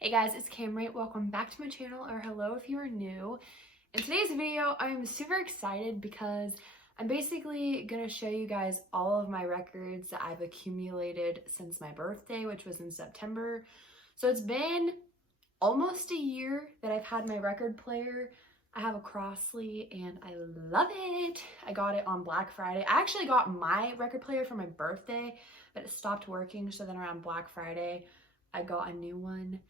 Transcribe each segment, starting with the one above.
Hey guys, it's Camry. Welcome back to my channel, or hello if you are new. In today's video, I'm super excited because I'm basically gonna show you guys all of my records that I've accumulated since my birthday, which was in September. So it's been almost a year that I've had my record player. I have a Crossley and I love it. I got it on Black Friday. I actually got my record player for my birthday, but it stopped working. So then around Black Friday, I got a new one.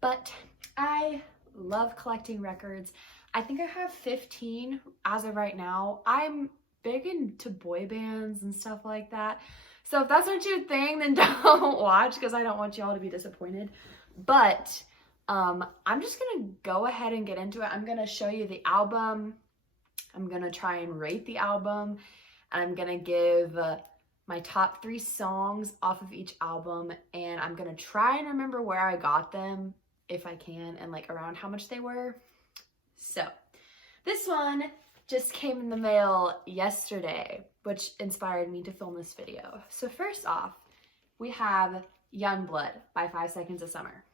But I love collecting records. I think I have 15 as of right now. I'm big into boy bands and stuff like that. So if that's not your thing, then don't watch because I don't want y'all to be disappointed. But I'm just gonna go ahead and get into it. I'm gonna show you the album. I'm gonna try and rate the album. And I'm gonna give my top 3 songs off of each album. And I'm gonna try and remember where I got them, if I can, and like around how much they were. So this one just came in the mail yesterday, which inspired me to film this video. So first off, we have Youngblood by 5 Seconds of Summer.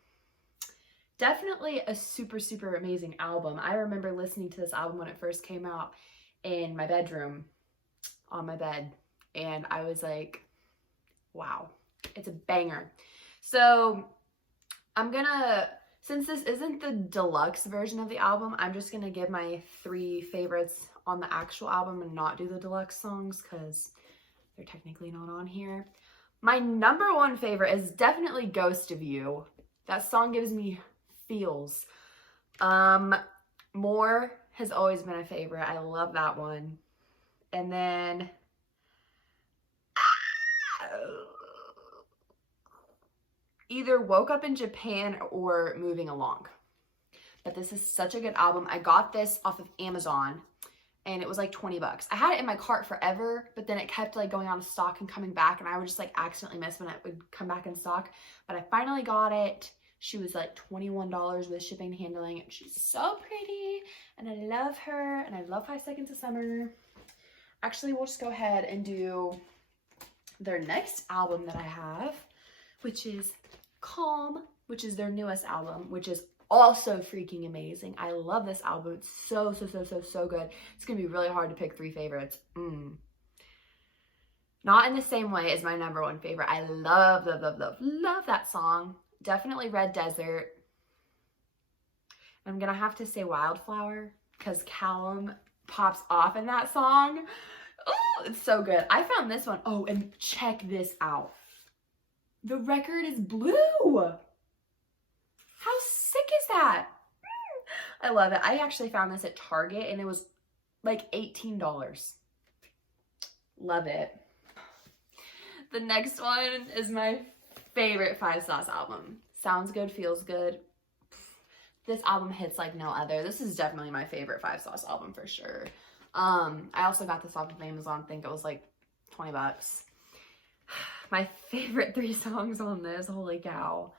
Definitely a super, super amazing album. I remember listening to this album when it first came out in my bedroom, on my bed, and I was like, wow, it's a banger. So I'm gonna, since this isn't the deluxe version of the album, I'm just gonna give my 3 favorites on the actual album and not do the deluxe songs because they're technically not on here. My number 1 favorite is definitely Ghost of You. That song gives me feels. More has always been a favorite. I love that one. And then either Woke Up in Japan or Moving Along. But this is such a good album. I got this off of Amazon and it was like 20 bucks. I had it in my cart forever, but then it kept like going out of stock and coming back, and I would just like accidentally miss when it would come back in stock. But I finally got it. She was like $21 with shipping and handling. She's so pretty and I love her, and I love 5 Seconds of Summer. Actually, we'll just go ahead and do their next album that I have, which is Calm, which is their newest album, which is also freaking amazing. I love this album. It's so good. It's gonna be really hard to pick 3 favorites. Not in the same way as my number 1 favorite. I love that song. Definitely Red Desert. I'm gonna have to say Wildflower because Callum pops off in that song. Oh, it's so good. I found this one. Oh, and check this out. The record is blue. How sick is that? I love it. I actually found this at Target and it was like $18. Love it. The next one is my favorite 5 Sauce album. Sounds Good, Feels Good. This album hits like no other. This is definitely my favorite 5 Sauce album for sure. I also got this off of Amazon. I think it was like 20 bucks. My favorite 3 songs on this, holy cow.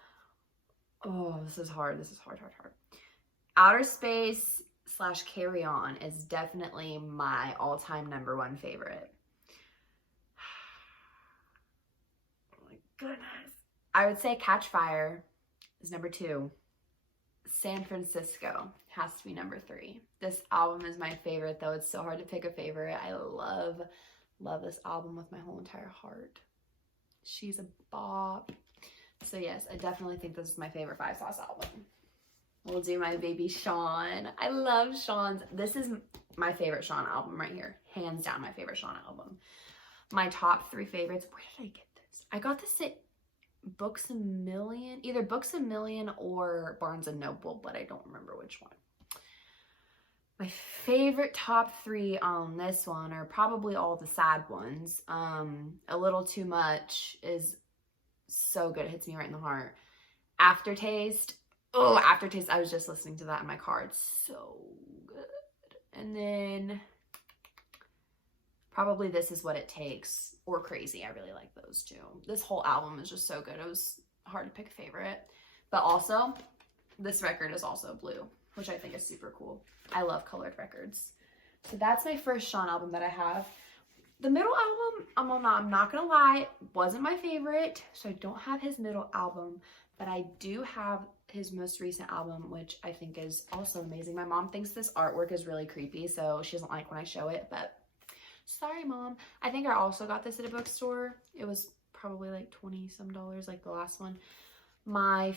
Oh, this is hard. This is hard. Outer Space / Carry On is definitely my all-time number 1 favorite. Oh my goodness. I would say Catch Fire is number 2. San Francisco has to be number 3. This album is my favorite, though. It's so hard to pick a favorite. I love this album with my whole entire heart. She's a bop. So yes, I definitely think this is my favorite 5 Sauce album. We'll do my baby Sean. I love Sean's. This is my favorite Sean album right here. Hands down my favorite Sean album. My top 3 favorites. Where did I get this? I got this at Books A Million. Either Books A Million or Barnes & Noble, but I don't remember which one. My favorite top 3 on this one are probably all the sad ones. A Little Too Much is so good. It hits me right in the heart. Aftertaste. Oh, Aftertaste. I was just listening to that in my car. It's so good. And then probably This Is What It Takes or Crazy. I really like those 2. This whole album is just so good. It was hard to pick a favorite. But also, this record is also blue, which I think is super cool. I love colored records. So that's my first Sean album that I have. The middle album, I'm not gonna lie, wasn't my favorite, so I don't have his middle album, but I do have his most recent album, which I think is also amazing. My mom thinks this artwork is really creepy, so she doesn't like when I show it, but sorry, Mom. I think I also got this at a bookstore. It was probably like 20 some dollars, like the last one. My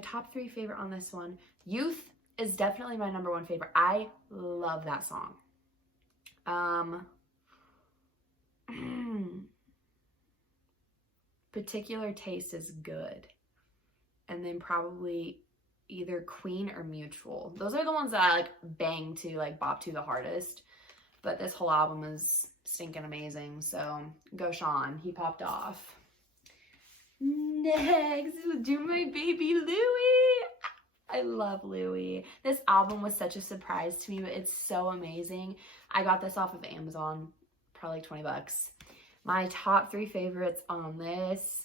top 3 favorite on this one, Youth is definitely my number 1 favorite. I love that song. Particular Taste is good. And then probably either Queen or Mutual. Those are the ones that I like bang to, like bop to the hardest. But this whole album is stinking amazing. So go Sean, he popped off. Next, we'll do my baby Louie. I love Louie. This album was such a surprise to me, but it's so amazing. I got this off of Amazon, probably like 20 bucks. My top 3 favorites on this,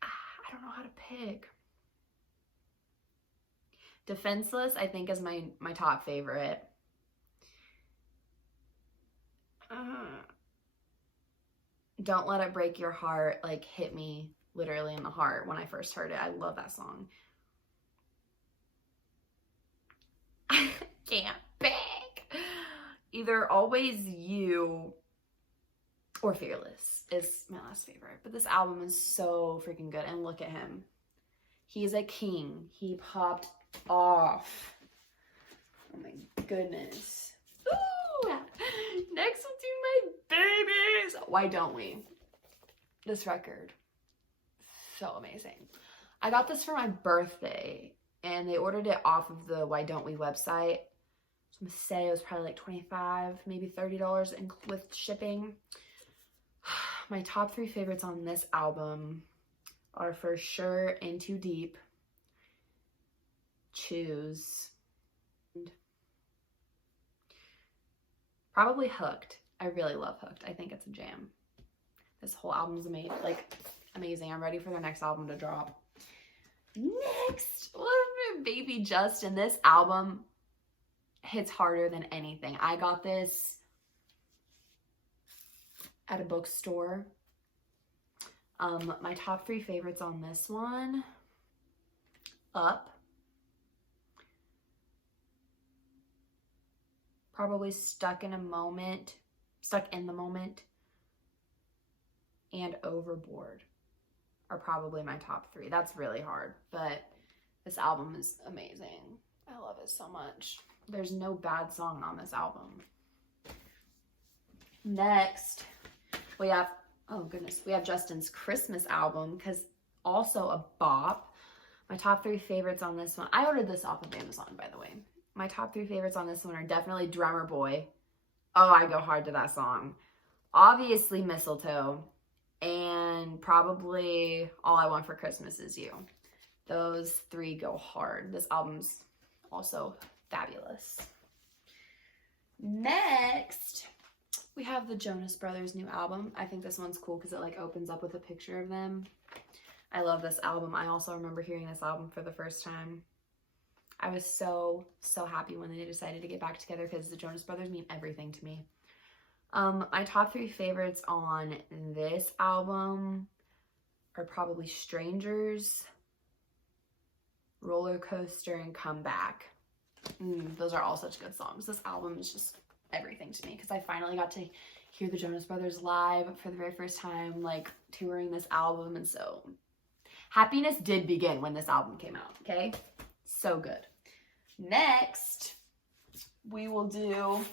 I don't know how to pick. Defenseless, I think, is my top favorite. Don't Let It Break Your Heart, like, hit me literally in the heart when I first heard it. I love that song. Can't pick. Either Always You or Fearless is my last favorite. But this album is so freaking good. And look at him. He's a king. He popped off. Oh my goodness. Ooh! Next we'll do my babies. Why Don't We? This record. So amazing. I got this for my birthday. And they ordered it off of the Why Don't We website. So I'm gonna say it was probably like $25, maybe $30 with shipping. My top 3 favorites on this album are for sure In Too Deep, Choose, and probably Hooked. I really love Hooked. I think it's a jam. This whole album is amazing. I'm ready for their next album to drop. Next, what my baby Justin. This album hits harder than anything. I got this at a bookstore. My top 3 favorites on this one, Up, probably Stuck in the Moment, and Overboard are probably my top 3. That's really hard, but this album is amazing. I love it so much. There's no bad song on this album. Next, we have, oh goodness, we have Justin's Christmas album, because also a bop. My top 3 favorites on this one, I ordered this off of Amazon, by the way. My top 3 favorites on this one are definitely Drummer Boy. Oh, I go hard to that song. Obviously Mistletoe, and probably All I Want for Christmas Is You. Those 3 go hard. This album's also fabulous. Next, we have the Jonas Brothers new album. I think this one's cool because it like opens up with a picture of them. I love this album. I also remember hearing this album for the first time. I was so happy when they decided to get back together because the Jonas Brothers mean everything to me. My top 3 favorites on this album are probably Strangers, Roller Coaster, and Comeback. Those are all such good songs. This album is just everything to me because I finally got to hear the Jonas Brothers live for the very first time, like touring this album, and so happiness did begin when this album came out, okay? So good. Next, we will do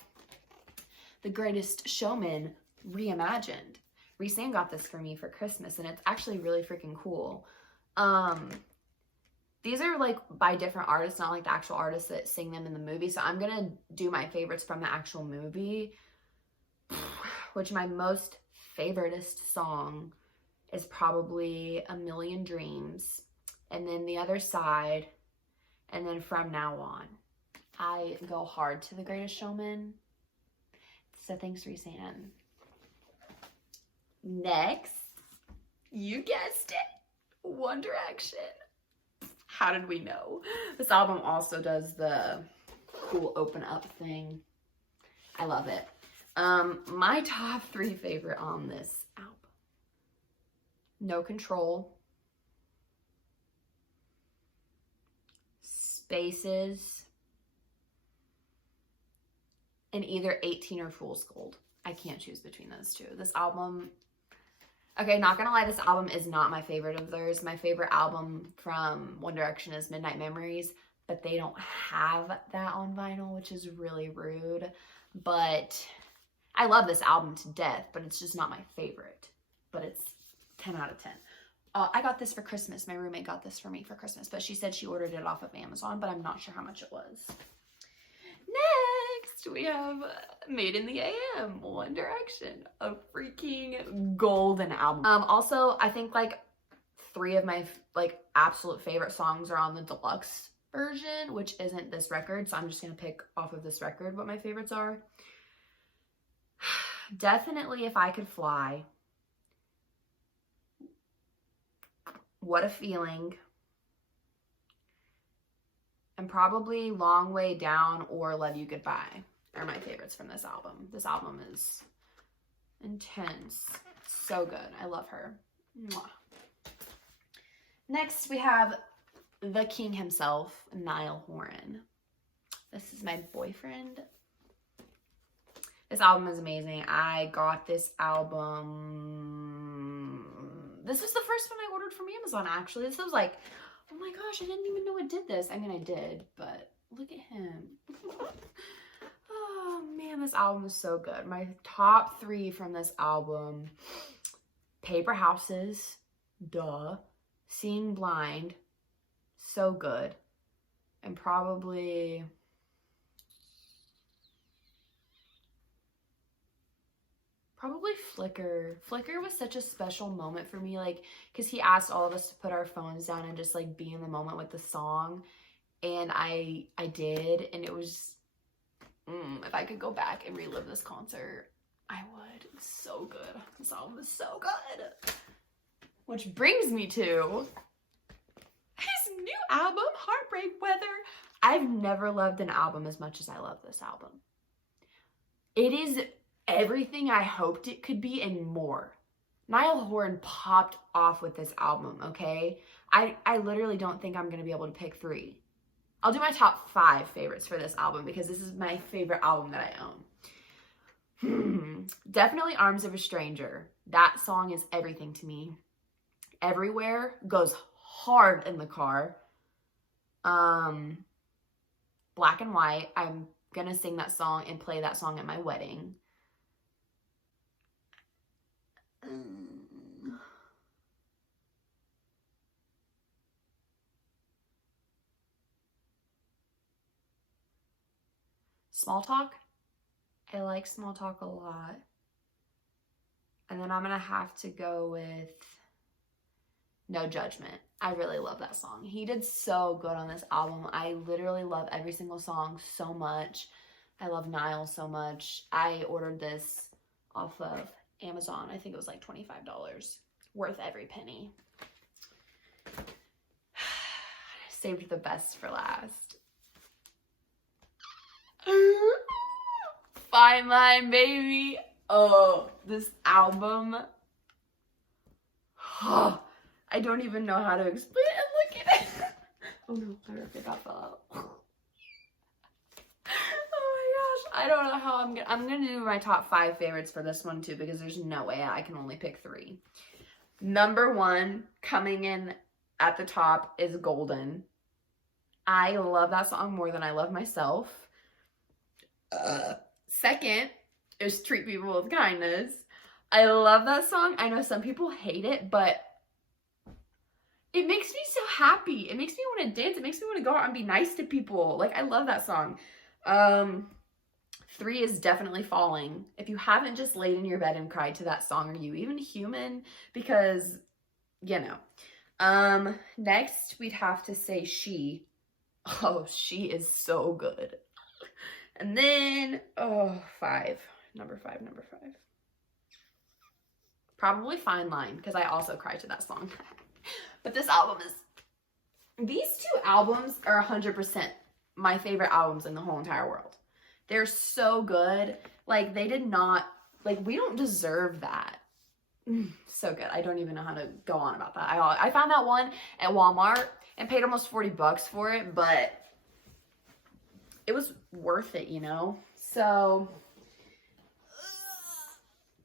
The Greatest Showman Reimagined. Reese-Ann got this for me for Christmas, and it's actually really freaking cool. These are like by different artists, not like the actual artists that sing them in the movie. So I'm gonna do my favorites from the actual movie, which my most favoritist song is probably A Million Dreams, and then The Other Side, and then From Now On. I go hard to The Greatest Showman. So thanks, Reese-Ann. Next, you guessed it, One Direction. How did we know? This album also does the cool open up thing. I love it. My top 3 favorite on this album. No Control, Spaces, and either 18 or Fool's Gold. I can't choose between those two. This album, okay, not gonna lie, this album is not my favorite of theirs. My favorite album from One Direction is Midnight Memories, but they don't have that on vinyl, which is really rude. But I love this album to death, but it's just not my favorite. But it's 10 out of 10. I got this for Christmas. My roommate got this for me for Christmas, but she said she ordered it off of Amazon, but I'm not sure how much it was. Next, we have Made in the AM, One Direction, a freaking golden album. Also, I think like 3 of my like absolute favorite songs are on the deluxe version, which isn't this record, so I'm just gonna pick off of this record what my favorites are. Definitely If I Could Fly, What a Feeling, and probably Long Way Down or Love You Goodbye are my favorites from this album. This album is intense. So good. I love her. Mwah. Next, we have the king himself, Niall Horan. This is my boyfriend. This album is amazing. I got this album. This was the first one I ordered from Amazon, actually. This was like, oh my gosh, I didn't even know it did this. I mean, I did, but look at him. Oh man, this album is so good. My top 3 from this album: Paper Houses, duh, Seeing Blind, so good, and probably Flicker. Flicker was such a special moment for me, like, because he asked all of us to put our phones down and just like be in the moment with the song, and I did, and it was if I could go back and relive this concert, I would. It's so good. This album is so good. Which brings me to his new album, Heartbreak Weather. I've never loved an album as much as I love this album. It is everything I hoped it could be and more. Niall Horan popped off with this album, okay? I literally don't think I'm going to be able to pick 3. I'll do my top 5 favorites for this album because this is my favorite album that I own. Definitely Arms of a Stranger. That song is everything to me. Everywhere goes hard in the car. Black and White. I'm going to sing that song and play that song at my wedding. Small Talk. I like Small Talk a lot. And then I'm going to have to go with No Judgment. I really love that song. He did so good on this album. I literally love every single song so much. I love Niall so much. I ordered this off of Amazon. I think it was like $25. Worth every penny. Saved the best for last. Fine Line, baby. Oh, this album. Oh, I don't even know how to explain it. Look at it. Oh no, I forgot fell out. Oh my gosh. I don't know how I'm gonna do my top 5 favorites for this one too, because there's no way I can only pick 3. Number 1, coming in at the top, is Golden. I love that song more than I love myself. Second is Treat People with Kindness. I love that song. I know some people hate it, but it makes me so happy. It makes me want to dance. It makes me want to go out and be nice to people. Like, I love that song. 3 is definitely Falling. If you haven't just laid in your bed and cried to that song, are you even human? Because, you know. Next, we'd have to say She. Oh, She is so good. And then, oh, 5. Number 5. Probably Fine Line, because I also cried to that song. But this album is, these 2 albums are 100% my favorite albums in the whole entire world. They're so good. Like, they did not, like, we don't deserve that. So good. I don't even know how to go on about that. I found that one at Walmart and paid almost 40 bucks for it, but it was worth it, you know? So,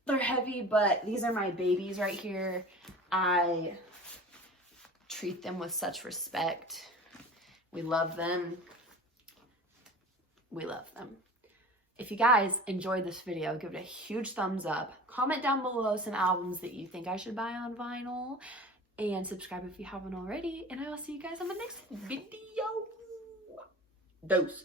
they're heavy, but these are my babies right here. I treat them with such respect. We love them. We love them. If you guys enjoyed this video, give it a huge thumbs up. Comment down below some albums that you think I should buy on vinyl. And subscribe if you haven't already. And I will see you guys on my next video. Doses.